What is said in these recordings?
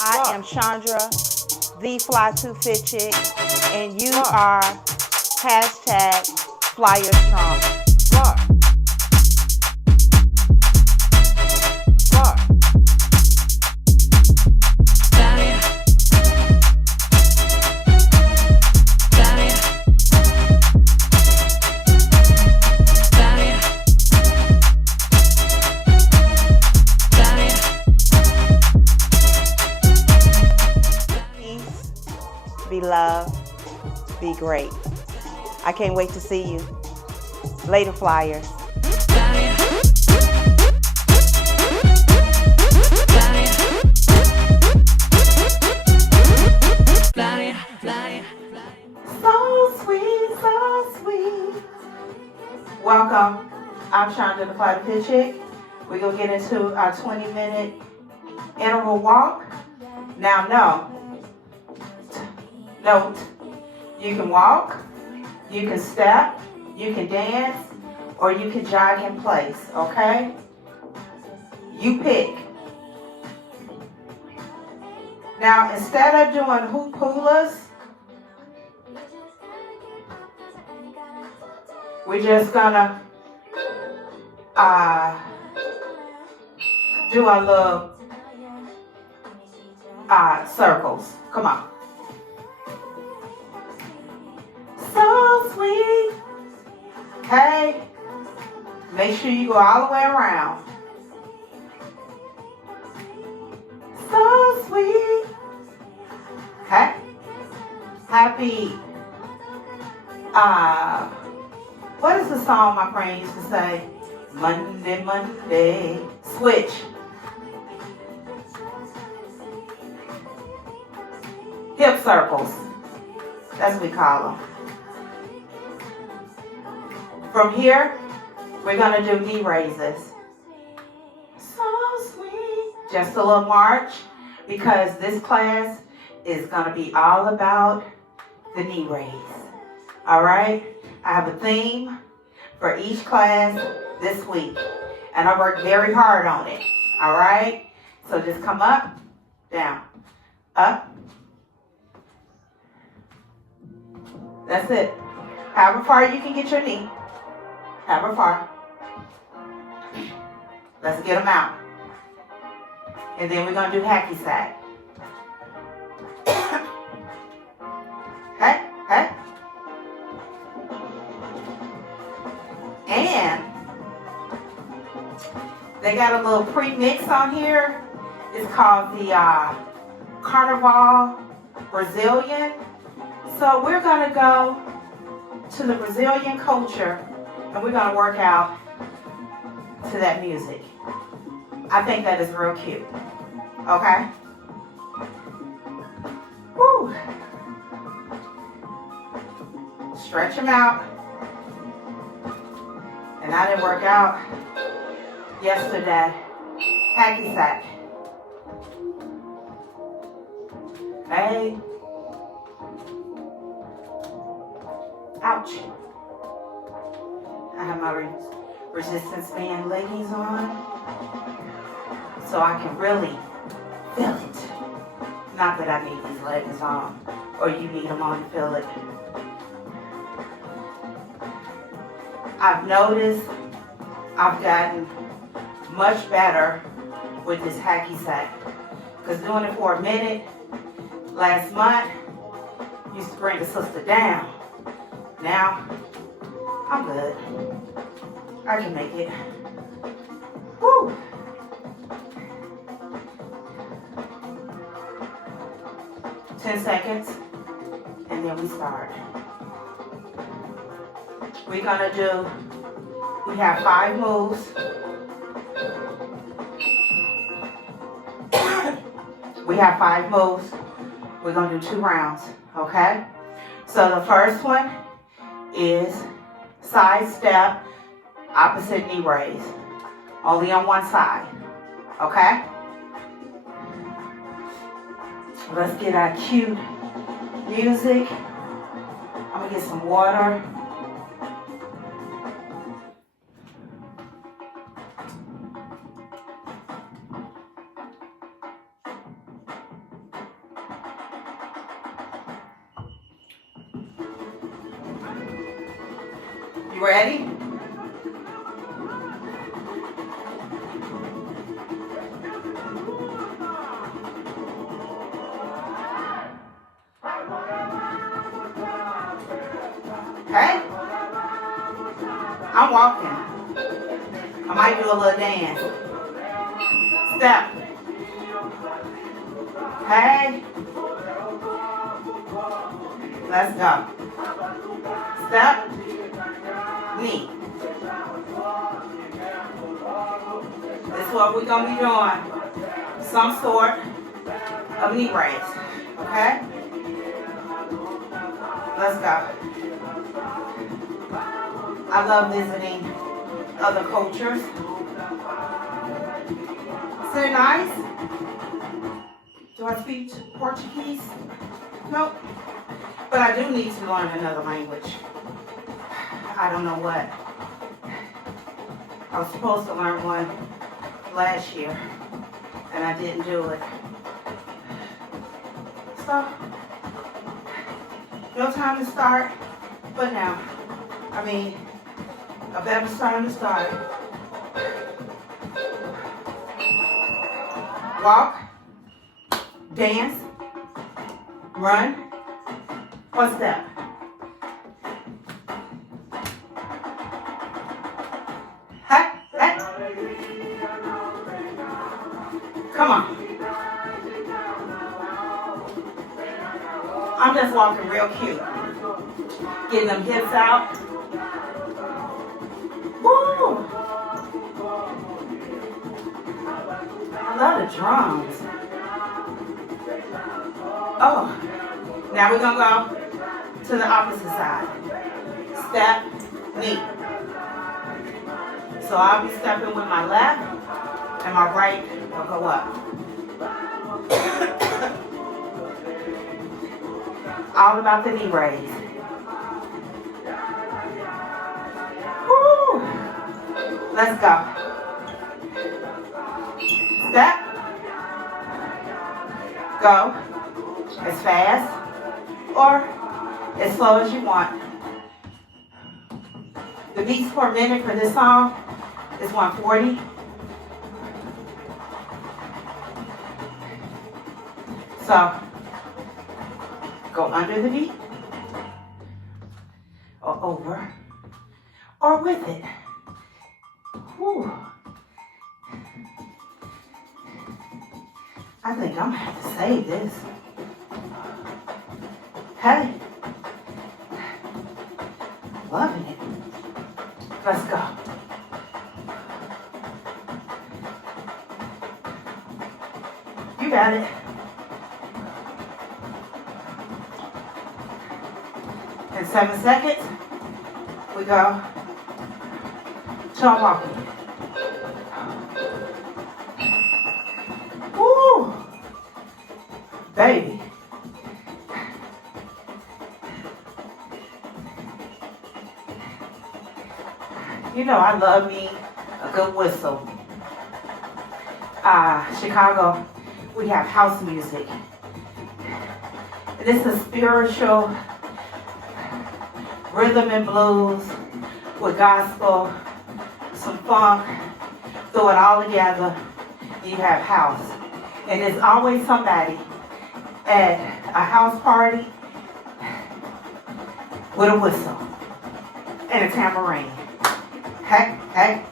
I am Chandra, the Fly to Fit Chick, and you are hashtag Flyer Strong. Be loved, be great. I can't wait to see you. Later, Flyers. So sweet, so sweet. Welcome. I'm Chandra, the Fly to Fit Chick. We're going to get into our 20-minute interval walk. Now, note, you can walk, you can step, you can dance, or you can jog in place, okay? You pick. Now, instead of doing hoop hulas, we're just gonna do our little circles. Come on. So sweet. Okay. Make sure you go all the way around. So sweet. Okay. Happy. What is the song my friend used to say? Monday, Monday. Switch. Hip circles. That's what we call them. From here, we're going to do knee raises. So sweet. Just a little march, because this class is going to be all about the knee raise. All right? I have a theme for each class this week, and I worked very hard on it. All right? So just come up, down, up. That's it. However far you can get your knee. However far. Let's get them out. And then we're going to do hacky sack. Okay. And they got a little pre-mix on here. It's called the Carnival Brazilian. So we're going to go to the Brazilian culture, and we're going to work out to that music. I think that is real cute. Okay? Woo. Stretch them out. And I didn't work out yesterday. Hacky sack. Hey. Ouch. I have my resistance band leggings on, so I can really feel it. Not that I need these leggings on, or you need them on to feel it. I've noticed I've gotten much better with this hacky sack, because doing it for a minute last month used to bring the sister down. Now, I'm good. I can make it. Woo! Ten seconds, and then we start. We have 5 moves. We have 5 moves. We're gonna do 2 rounds, okay? So the first one is side step, opposite knee raise. Only on one side, okay? Let's get our cute music. I'm gonna get some water. You ready? Okay? I'm walking. I might do a little dance. Step. Hey. Let's go. Step. Knee. This is what we're going to be doing. Some sort of knee raise. Okay? Let's go. I love visiting other cultures. Is it nice? Do I speak Portuguese? Nope. But I do need to learn another language. I don't know what. I was supposed to learn one last year, and I didn't do it. So, no time to start, but now. I mean, a better time to start. Walk, dance, run, or step. Hey, hey. Come on. I'm just walking real cute. Getting them hips out. Woo! I love the drums. Oh, now we're going to go to the opposite side. Step, knee. So I'll be stepping with my left, and my right will go up. All about the knee raise. Woo! Let's go. Step. Go as fast or as slow as you want. The beats per minute for this song is 140. So, go under the beat, or over, or with it. Whew. I think I'm gonna have to save this. Hey, loving it. Let's go. You got it. In 7 seconds, we go to our walking. Woo! Baby. You know I love me a good whistle. Chicago, we have house music. This is spiritual rhythm and blues with gospel, some funk, throw it all together, you have house. And there's always somebody at a house party with a whistle and a tambourine. Hey, hey.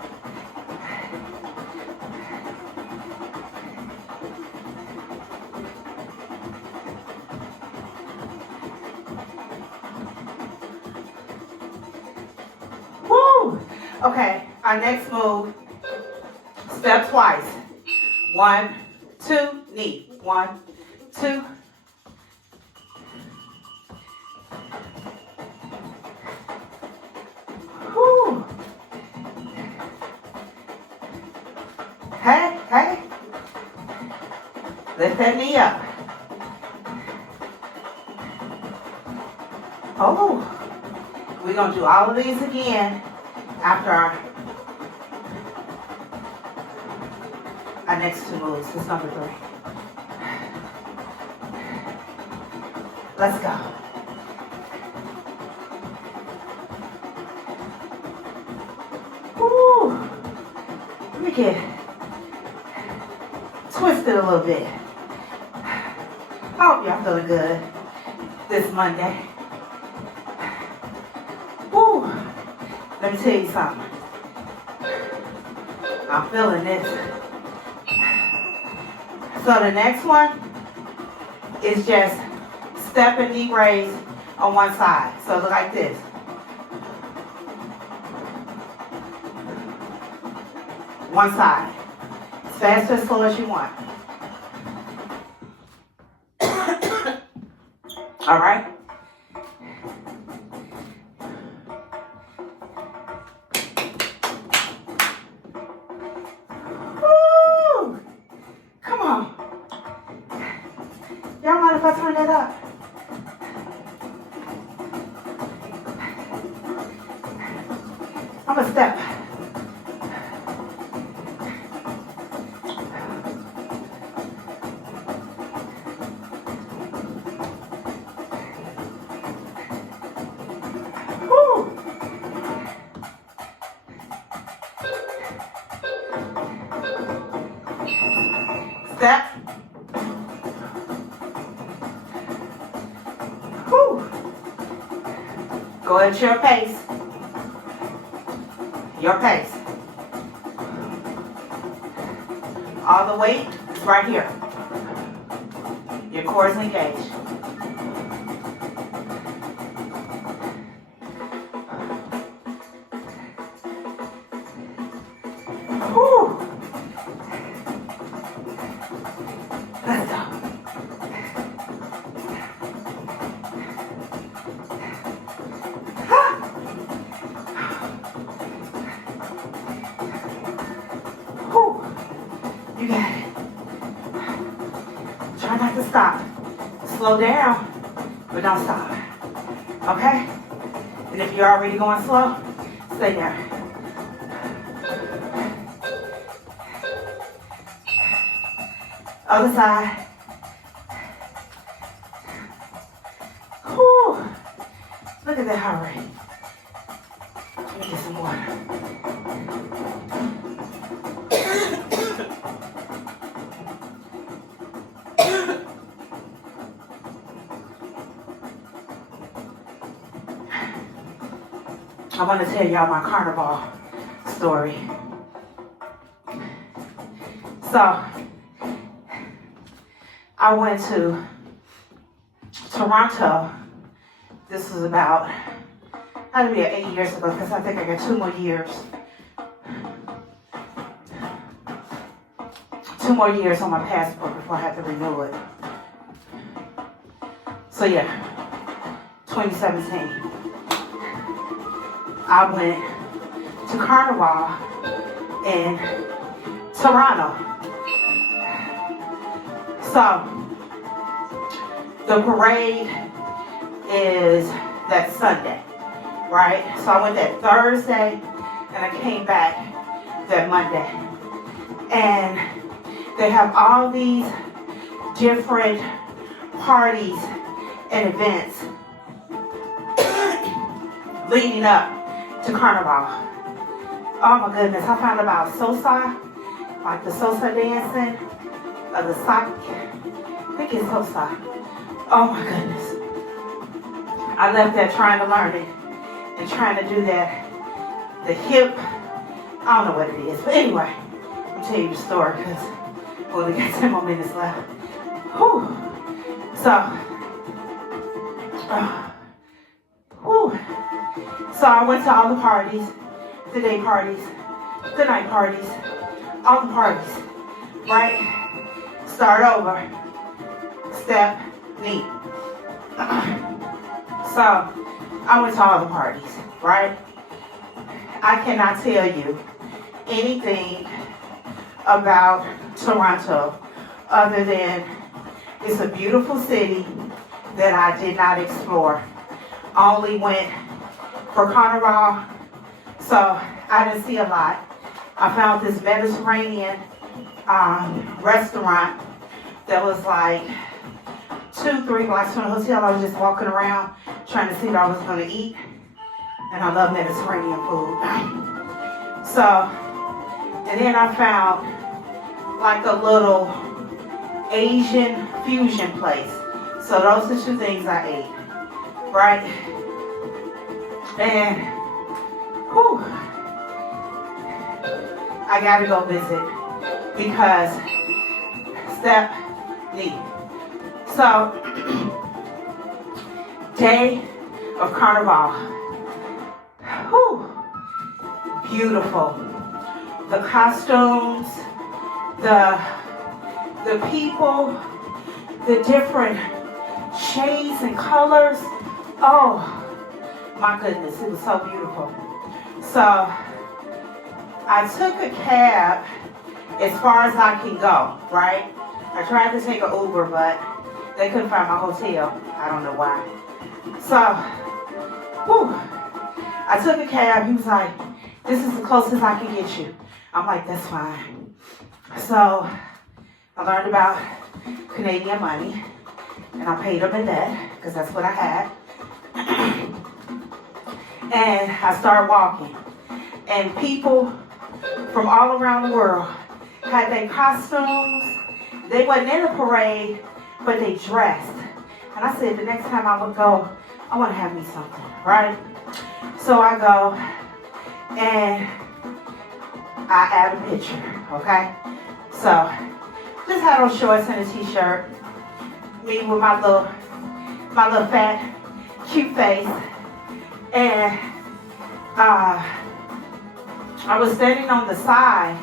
Woo! Okay, our next move, step twice. 1, 2, knee. 1, 2. Woo! Hey, hey. Lift that knee up. Oh, we're going to do all of these again after our next two moves. This is number 3. Let's go. get twisted a little bit. I hope y'all feeling good this Monday. Woo! Let me tell you something. I'm feeling this. So the next one is just step and knee raise on one side. So look like this. One side. As fast or slow as you want. All right? Woo! Come on. Y'all mind if I turn that up? I'm gonna step. Step. Whew. Go at your pace. Your pace. All the weight is right here. Your core is engaged. Whew. Let's go. Whew. You got it. Try not to stop. Slow down, but don't stop. Okay? And if you're already going slow, stay there. Other side. Whew. Look at that heart rate. Let me get some water. I want to tell y'all my carnival story. So, I went to Toronto. This was about, had to be 8 years ago because I think I got 2 more years. 2 more years on my passport before I have to renew it. So yeah, 2017. I went to Carnival in Toronto. So, the parade is that Sunday, right? So I went that Thursday and I came back that Monday. And they have all these different parties and events leading up to Carnival. Oh my goodness, I found about Sosa, like the Sosa dancing, or the sock, I think it's Sosa. Oh my goodness. I left there trying to learn it and trying to do that, the hip, I don't know what it is. But anyway, I'll tell you the story because we only got 10 more minutes left. Whew. So I went to all the parties, the day parties, the night parties, all the parties, right? Start over, step, knee. So I went to all the parties, right? I cannot tell you anything about Toronto other than it's a beautiful city that I did not explore. I only went for Carnival, so I didn't see a lot. I found this Mediterranean restaurant that was like 2-3 blocks from the hotel. I was just walking around trying to see what I was going to eat, and I love Mediterranean food. So And then I found like a little Asian fusion place. So those are two things I ate, right? And, whew, I gotta go visit because step knee. So, day of Carnival. Whew, beautiful. The costumes, the people, the different shades and colors. Oh my goodness, it was so beautiful. So I took a cab as far as I can go, right? I tried to take an Uber, but they couldn't find my hotel. I don't know why. So, whew, I took a cab. He was like, this is the closest I can get you. I'm like, that's fine. So I learned about Canadian money, and I paid them in that because that's what I had. And I started walking, and people from all around the world had their costumes. They wasn't in the parade, but they dressed. And I said, the next time I would go, I want to have me something, right? So I go, and I add a picture, okay? So, just had on shorts and a t-shirt. Me with my little fat, cute face. And I was standing on the side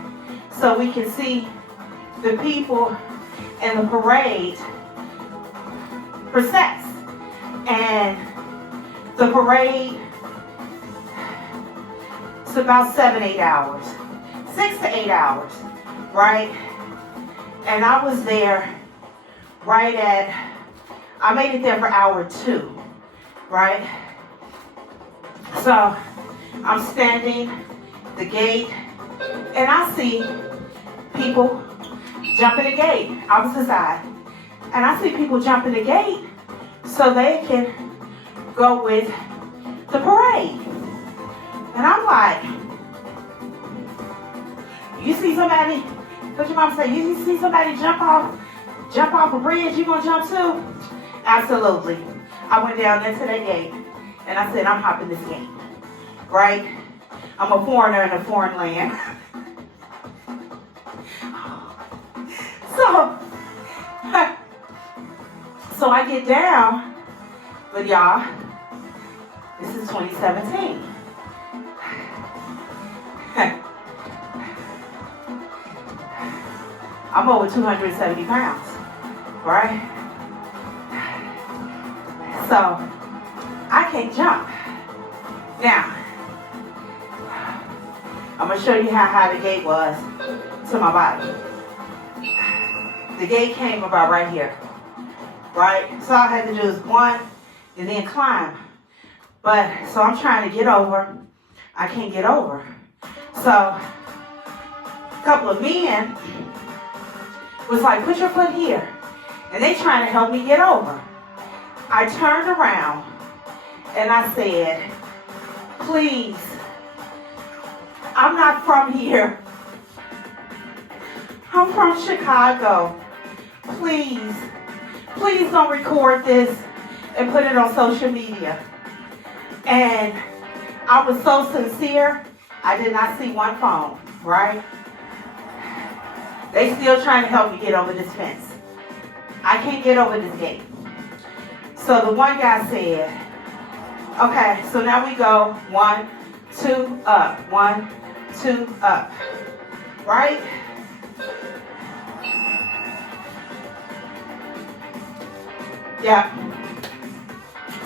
so we can see the people in the parade process. And the parade, it's about 7-8 hours. 6 to 8 hours, right? And I was there right at, I made it there for hour 2, right? So I'm standing the gate, and I see people jumping the gate, opposite side. And I see people jumping the gate so they can go with the parade. And I'm like, you see somebody, what your mom say, you see somebody jump off a bridge, you gonna jump too? Absolutely. I went down into that gate and I said, I'm hopping this gate, right? I'm a foreigner in a foreign land. So I get down, but y'all, this is 2017. I'm over 270 pounds, right? So I can't jump. Now, I'm gonna show you how high the gate was to my body. The gate came about right here, right? So all I had to do is one and then climb. But, so I'm trying to get over. I can't get over. So, a couple of men was like, put your foot here. And they trying to help me get over. I turned around and I said, please, I'm not from here. I'm from Chicago. Please don't record this and put it on social media. And I was so sincere, I did not see one phone, right? They still trying to help me get over this fence. I can't get over this gate. So the one guy said, okay, so now we go 1, 2, up, 1, 2, up, right? Yeah.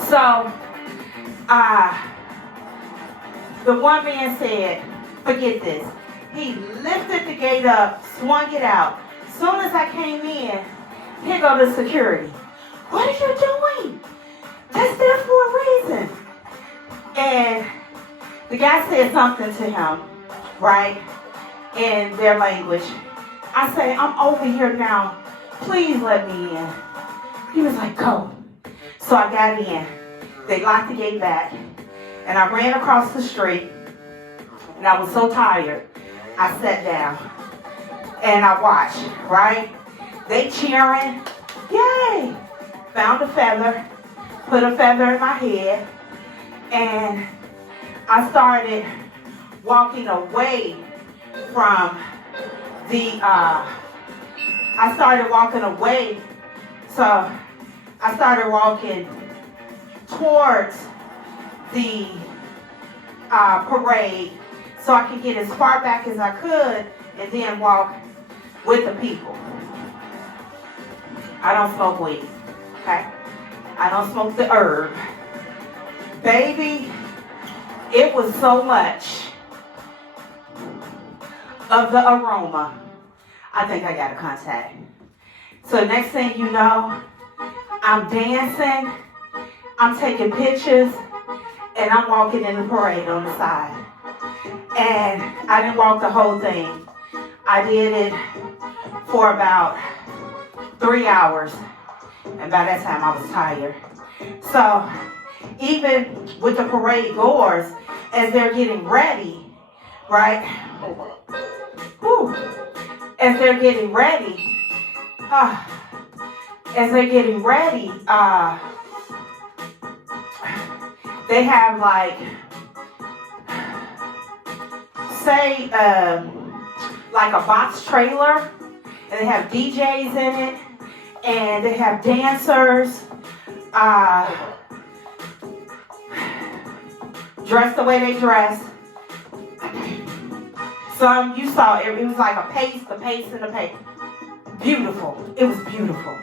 So, the one man said, forget this. He lifted the gate up, swung it out. Soon as I came in, here go the security. What are you doing? That's there for a reason. And the guy said something to him, right, in their language. I say, I'm over here now. Please let me in. He was like, go. So I got in. They locked the gate back. And I ran across the street. And I was so tired. I sat down and I watched, right? They cheering, yay! Found a feather, put a feather in my head, and I started walking away from the, I started walking away, so I started walking towards the parade so I could get as far back as I could and then walk with the people. I don't smoke weed, okay? I don't smoke the herb. Baby, it was so much of the aroma. I think I got a contact. So next thing you know, I'm dancing, I'm taking pictures, and I'm walking in the parade on the side. And I didn't walk the whole thing. I did it for about 3 hours. And by that time I was tired. So even with the parade goers, as they're getting ready, right? Whew, as they're getting ready, they have like, say, like a box trailer, and they have DJs in it, and they have dancers, dressed the way they dress. Some, you saw, it was like a pace, the pace. Beautiful. It was beautiful.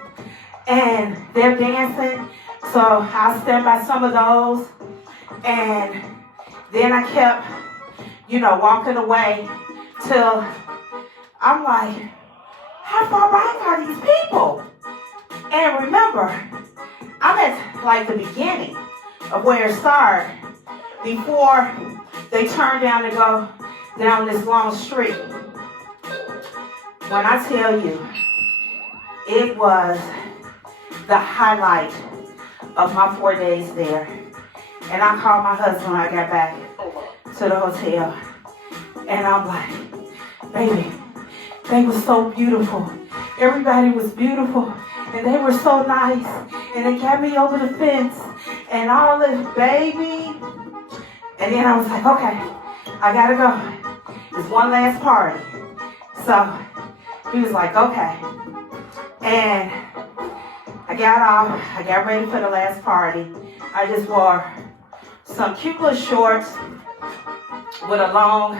And they're dancing, so I'll stand by some of those. And then I kept, walking away till I'm like, how far back are these people? And remember, I'm at like the beginning of where it started before they turned down to go down this long street. When I tell you, it was the highlight of my 4 days there. And I called my husband when I got back to the hotel. And I'm like, baby, they were so beautiful. Everybody was beautiful. And they were so nice. And they got me over the fence. And all this, baby. And then I was like, okay, I gotta go. There's one last party. So he was like, okay. And I got off. I got ready for the last party. I just wore some cute little shorts with a long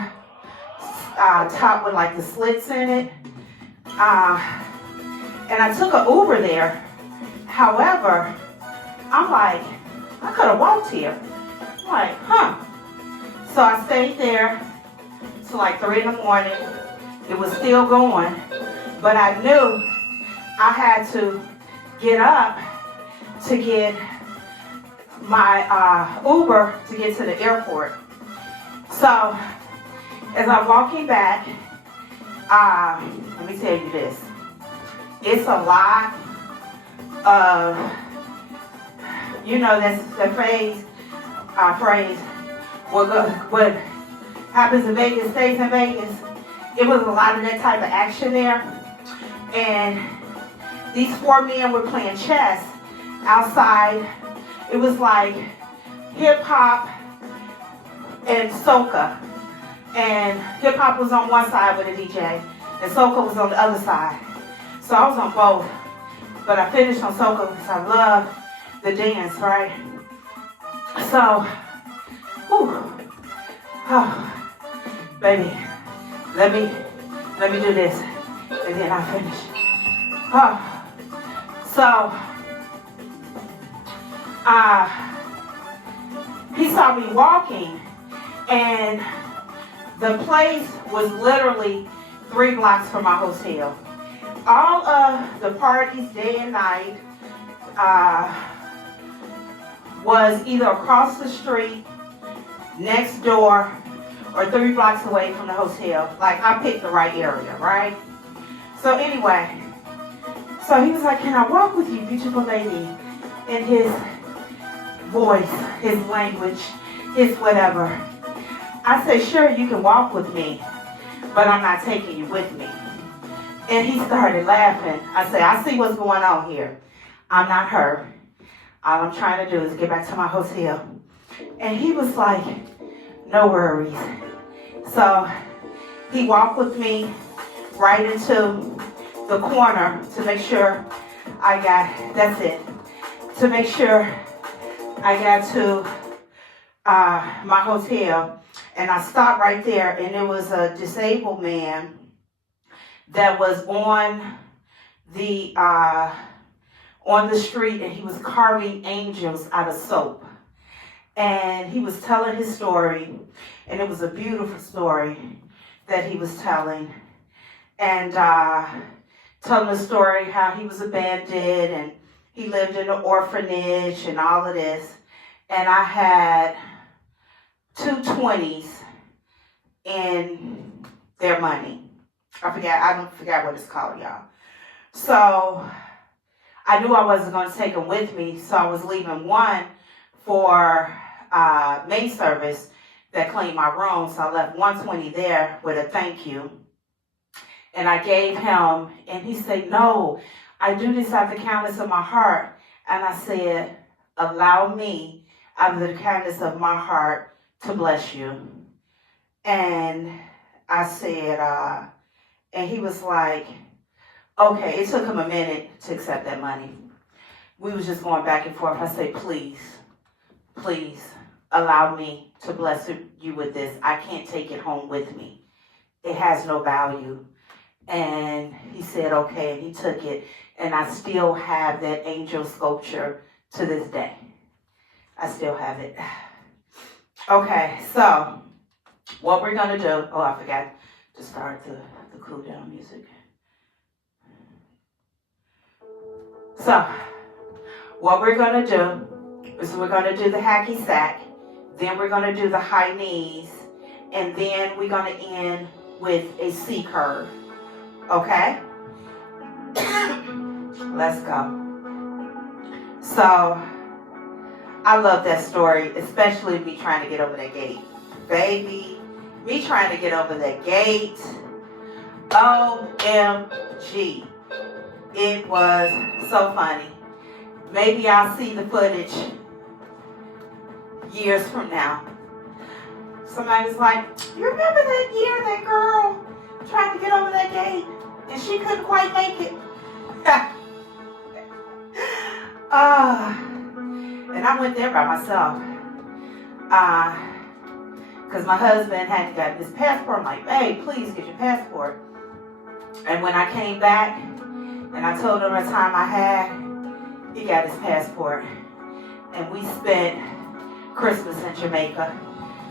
top with like the slits in it. And I took an Uber there. However, I'm like, I could have walked here. I'm like, So I stayed there till like 3 in the morning. It was still going, but I knew I had to get up to get my Uber to get to the airport. So as I'm walking back, let me tell you this. It's a lot of, that's the phrase, what happens in Vegas stays in Vegas. It was a lot of that type of action there. And these 4 men were playing chess outside. It was like hip hop and soca. And hip hop was on one side with a DJ, and soca was on the other side. So I was on both. But I finished on soca because I love the dance, right? So, baby, let me do this, and then I'll finish. So, he saw me walking, and the place was literally 3 blocks from my hotel. All of the parties, day and night, was either across the street, next door, or 3 blocks away from the hotel. Like, I picked the right area, right? So anyway, so he was like, can I walk with you, beautiful lady? In his voice, his language, his whatever. I said, sure, you can walk with me. but I'm not taking you with me. And he started laughing. I said, I see what's going on here. I'm not her. All I'm trying to do is get back to my hotel. And he was like, no worries. So he walked with me right into the corner to make sure that's it. To make sure I got to my hotel. And I stopped right there, and there was a disabled man that was on the street, and he was carving angels out of soap. And he was telling his story, and it was a beautiful story that he was telling. And telling the story how he was abandoned, and he lived in an orphanage, and all of this. And I had 2 20s in their money. I don't forget what it's called, y'all. So I knew I wasn't going to take them with me, so I was leaving one for maid service that cleaned my room. So I left 120 there with a thank you. And I gave him, and he said, no, I do this out of the kindness of my heart. And I said, allow me, out of the kindness of my heart, to bless you. And I said, and he was like, okay. It took him a minute to accept that money. We was just going back and forth. I said, please allow me to bless you with this. I can't take it home with me. It has no value. And he said, okay, and he took it. And I still have that angel sculpture to this day. I still have it. Okay, so what we're going to do, I forgot to start the cool down music. So what we're going to do is we're going to do the hacky sack, then we're going to do the high knees, and then we're going to end with a C curve. Okay? Let's go. So, I love that story, especially me trying to get over that gate. Baby, me trying to get over that gate. OMG. It was so funny. Maybe I'll see the footage years from now. Somebody was like, you remember that year that girl tried to get over that gate and she couldn't quite make it? And I went there by myself. Because my husband hadn't gotten his passport. I'm like, hey, please get your passport. And when I came back and I told him the time I had, he got his passport. And we spent Christmas in Jamaica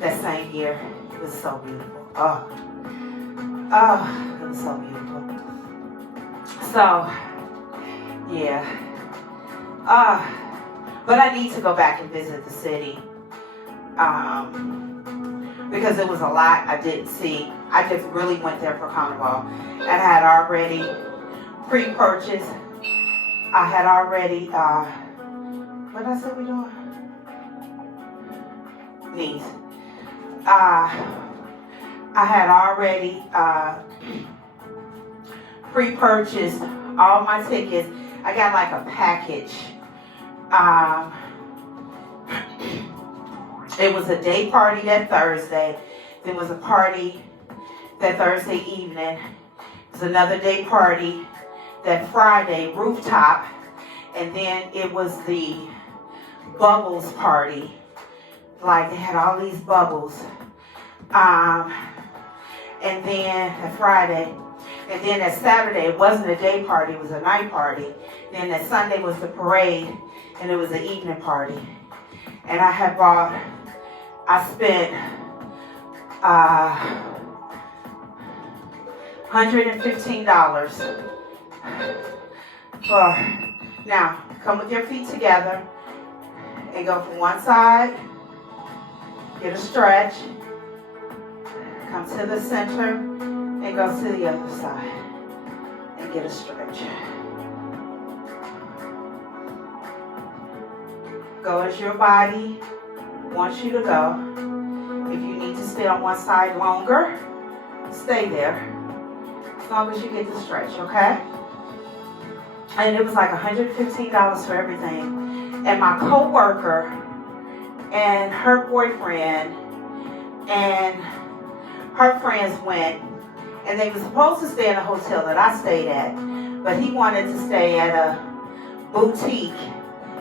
that same year. It was so beautiful. Oh, it was so beautiful. So, yeah. But I need to go back and visit the city. Because it was a lot I didn't see. I just really went there for Carnival. And I had already pre-purchased. I had already, what did I say we doing? Knees. I had already pre-purchased all my tickets. I got like a package. It was a day party that Thursday. There was a party that Thursday evening. It was another day party that Friday, rooftop. And then it was the bubbles party. Like they had all these bubbles. And then that Friday. And then that Saturday, it wasn't a day party, it was a night party. Then that Sunday was the parade, and it was an evening party. And I spent $115 now, come with your feet together and go from one side, get a stretch, come to the center, and go to the other side and get a stretch. Go as your body wants you to go. If you need to stay on one side longer, stay there as long as you get the stretch, okay? And it was like $115 for everything. And my co-worker and her boyfriend and her friends went, and they were supposed to stay in a hotel that I stayed at, but he wanted to stay at a boutique.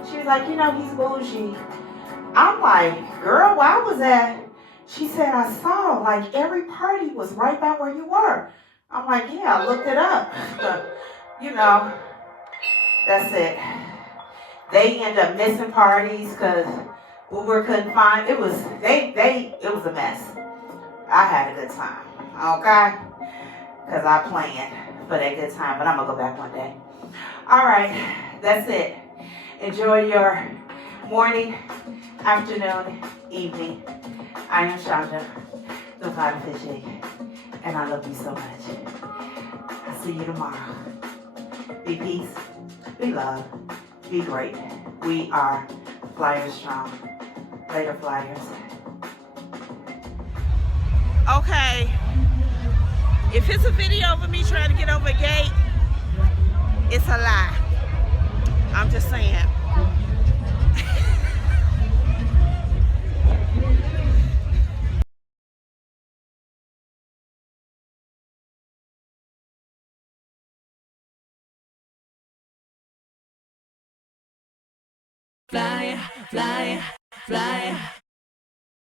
She was like, you know, he's bougie. I'm like, girl, why was that? She said, I saw like every party was right by where you were. I'm like, yeah, I looked it up. You know, that's it. They end up missing parties because Uber couldn't find. It was it was a mess. I had a good time, okay? Because I planned for that good time, but I'm gonna go back one day. All right, that's it. Enjoy your morning, afternoon, evening. I am Shonda, the Fire Fishing, and I love you so much. I'll see you tomorrow. Be peace, be love, be great. We are Flyers Strong. Later, Flyers. Okay, if it's a video of me trying to get over a gate, it's a lie. I'm just saying. Fly, fly, fly.